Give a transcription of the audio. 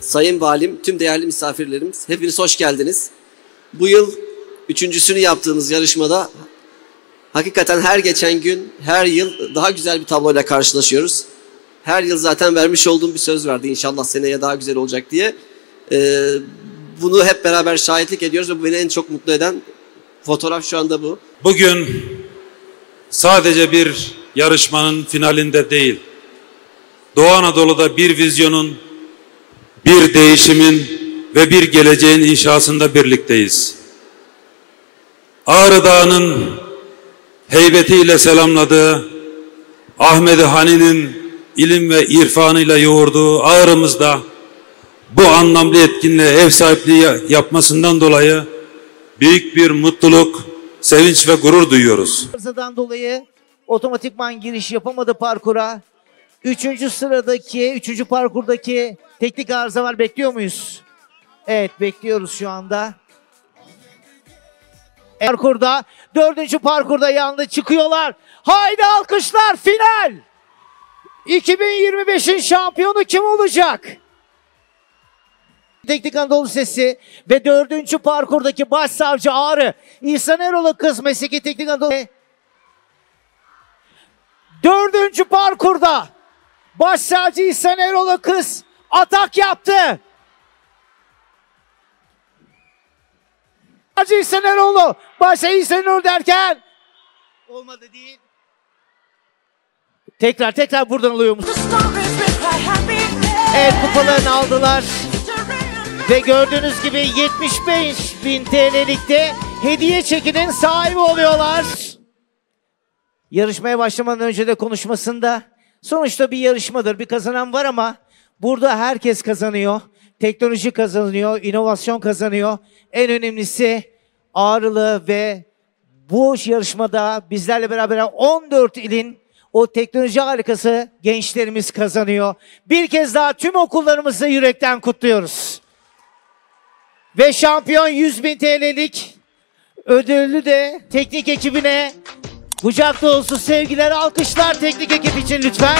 Sayın Valim, tüm değerli misafirlerimiz, hepiniz hoş geldiniz. Bu yıl üçüncüsünü yaptığımız yarışmada hakikaten her geçen gün, her yıl daha güzel bir tabloyla karşılaşıyoruz. Her yıl zaten vermiş olduğum bir söz vardı, inşallah seneye daha güzel olacak diye. Bunu hep beraber şahitlik ediyoruz ve bu beni en çok mutlu eden fotoğraf şu anda bu. Bugün sadece bir yarışmanın finalinde değil, Doğu Anadolu'da bir vizyonun, bir değişimin ve bir geleceğin inşasında birlikteyiz. Ağrı Dağı'nın heybetiyle selamladığı, Ahmed-i Hani'nin ilim ve irfanıyla yoğurduğu Ağrı'mızda bu anlamlı etkinliğe ev sahipliği yapmasından dolayı büyük bir mutluluk, sevinç ve gurur duyuyoruz. Arızadan dolayı otomatikman giriş yapamadı parkura. Üçüncü parkurdaki teknik arıza var. Bekliyor muyuz? Evet, bekliyoruz şu anda. Parkurda, dördüncü parkurda yandı, çıkıyorlar. Haydi alkışlar, final! 2025'in şampiyonu kim olacak? Teknik Anadolu Lisesi ve dördüncü parkurdaki başsavcı Ağrı İhsan Erol'un kız mesleki Teknik Anadolu. Dördüncü parkurda başsavcı İhsan Erol'un kız atak yaptı. Başsavcı İhsan Erol'u başsavcı İhsan Erol derken olmadı değil. Tekrar buradan alıyormuş. Evet, kupalarını aldılar. Ve gördüğünüz gibi 75.000 TL'likte hediye çekinin sahibi oluyorlar. Yarışmaya başlamadan önce de konuşmasında sonuçta bir yarışmadır. Bir kazanan var ama burada herkes kazanıyor. Teknoloji kazanıyor, inovasyon kazanıyor. En önemlisi Ağrılı ve bu yarışmada bizlerle beraber 14 ilin o teknoloji harikası gençlerimiz kazanıyor. Bir kez daha tüm okullarımızı yürekten kutluyoruz. Ve şampiyon 100.000 TL'lik ödüllü de teknik ekibine kucak dolusu sevgiler, alkışlar teknik ekip için lütfen.